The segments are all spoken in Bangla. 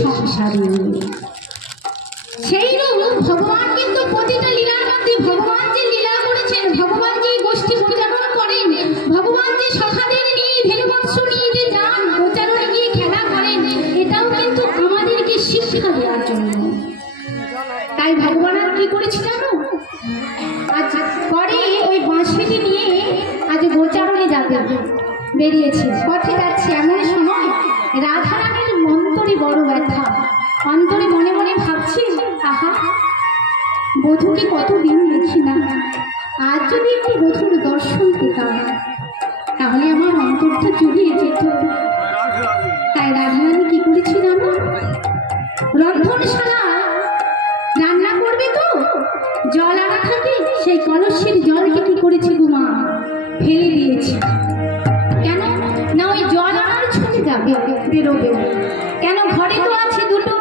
সংসারে। সেই রূপ ভগবান কিন্তু প্রতিটা লীলার মধ্যে ভগবান যে লীলা করেছেন, ভগবান যে গোষ্ঠী পরিচালনা করেন, ভগবান যে সখাদের নিয়ে ভেলুবৎস নিয়ে যে যান গোচারণে গিয়ে খেলা করেন, এটাও কিন্তু আমাদেরকে শিক্ষা দেওয়ার জন্য। তাই ভগবান আর কি করেছে জানো, আজ পরে ওই বাঁশিটি নিয়ে আজ গোচারণে যাবে বেরিয়েছে, পথে যাচ্ছে। এমন সময় রাধারানীর অন্তরে বড় ব্যথা, অন্তরে মনে মনে ভাবছে, আহা বধূকে কতদিন দেখি না, আজ যদি একটু বধূর দর্শন পেতাম তাহলে আমার অন্তরটা জুড়িয়ে যেত। তাই রাধারানী কি করেছে জানো, রন্ধনশালা রান্না করবে তো জল আনা থাকে, সেই কলসের জলকে কি করেছে গুমা ফেলে দিয়েছে। কেন না ওই জল আনার ছুটে যাবে, বেরোবে কেন, ঘরে তো আছে দুটো,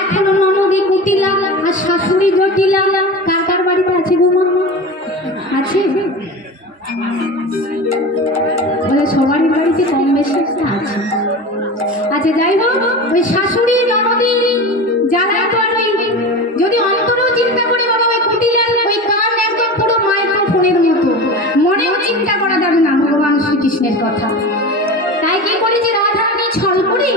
এখনো ননদী কুটিলা আর শাশুড়ি জটিলা। কার কার বাড়িতে আছে গুমা? আছে বলে সবারই বাড়িতে কম বেশি আছে। আচ্ছা যাই হোক, ওই শাশুড়ি ননদী যারাই তো আর ওই যদি অন্তরেও চিন্তা করে বাবা ওই কুটিলার ওই কান একদম পুরো মাইক্রোফোনের মতো, মনেও চিন্তা করা যাবে না ভগবান শ্রীকৃষ্ণের কথা। তাই কি করেছে রাধারানী ছল করে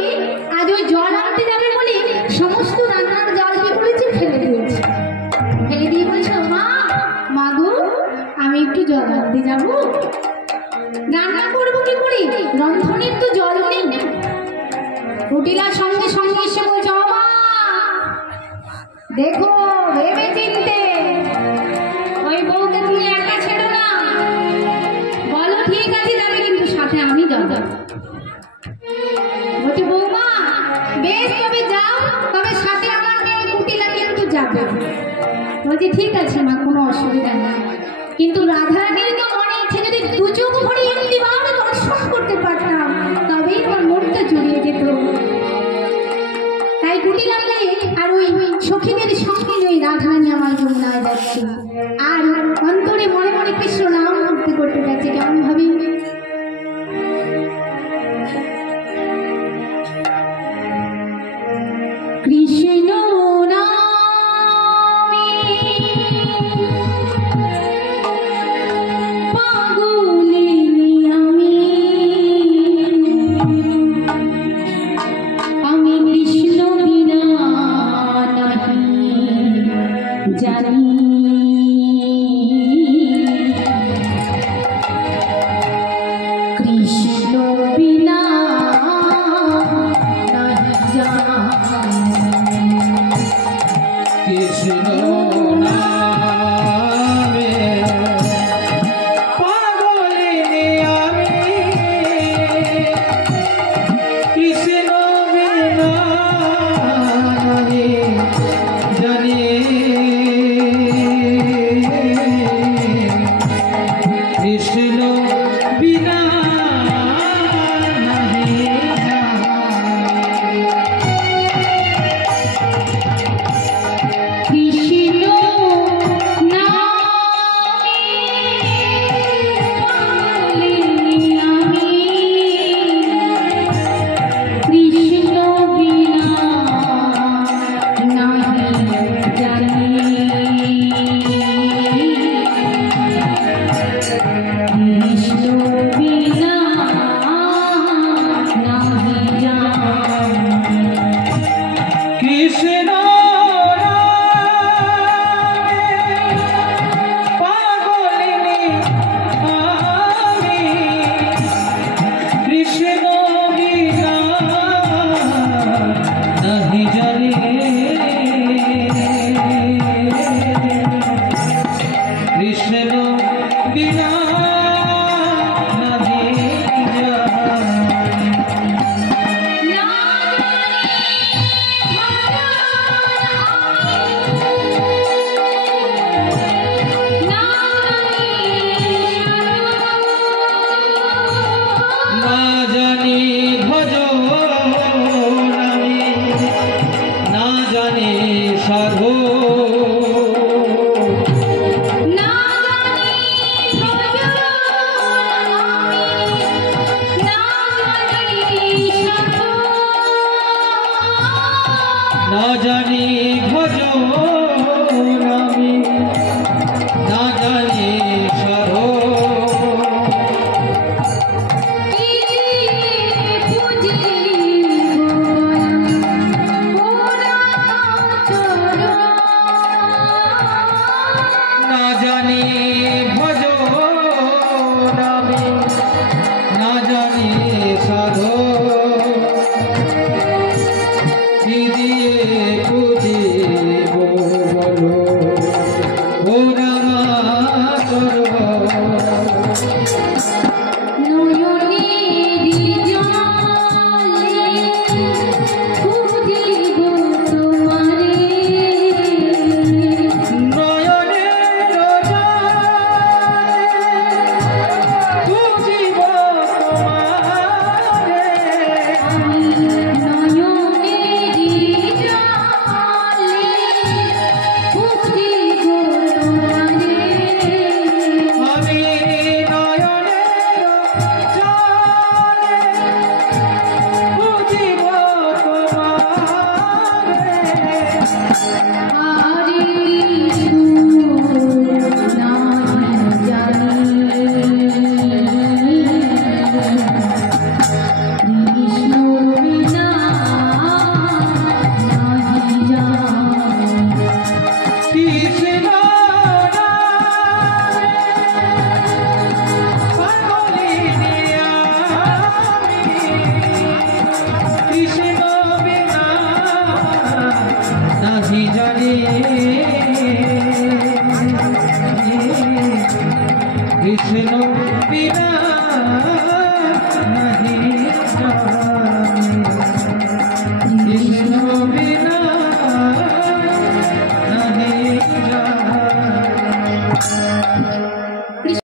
আজ ওই জল আনতে যাবে বলে সমস্ত রান্নার জল কি করেছে ফেলে দিয়েছে। ফেলে দিয়ে বলছে, মা মাগো আমি একটু জল আনতে যাবো, রান্না করবো কি করে, রন্ধনের তো জল নেই। কুটিলার সঙ্গে সঙ্গে এসে বলছে, মা দেখো ভেবে চিনতে ওই বউকে তুমি একা ছেড়ো না, বলো ঠিক আছে যাবে কিন্তু সাথে আমি যাব। বলছে বৌমা বেশ তবে যাও, তবে সাথে আমার মেয়ে কুটিলা কিন্তু যাবে। বলছে ঠিক আছে মা, কোনো অসুবিধা নেই। কিন্তু রাধারানীর তো মনে ইচ্ছে যদি দু চোখ ভরে একটিবার দর্শন করতে পারতাম তবেই আমার মনটা জুড়িয়ে যেত। তাই কুটিলাকে আর ওই সখীদের সঙ্গে ওই রাধারানী আমার যমুনায় যাচ্ছে, আর অন্তরে মনে মনে কৃষ্ণ নাম করতে করতে যাচ্ছে। কেমন ভাবি, কৃষ্ণ নামে পাগলিনী আমি কৃষ্ণ বিনা নাহি জানি, কৃষ্ণ বিনা নাহি জানি, কৃষ্ণ নামে পাগলিনী আমি, কৃষ্ণ বিনা নাহি জানি, কৃষ্ণ বিনা নাহি জানি। কৃষ্ণ না জানি ভজনা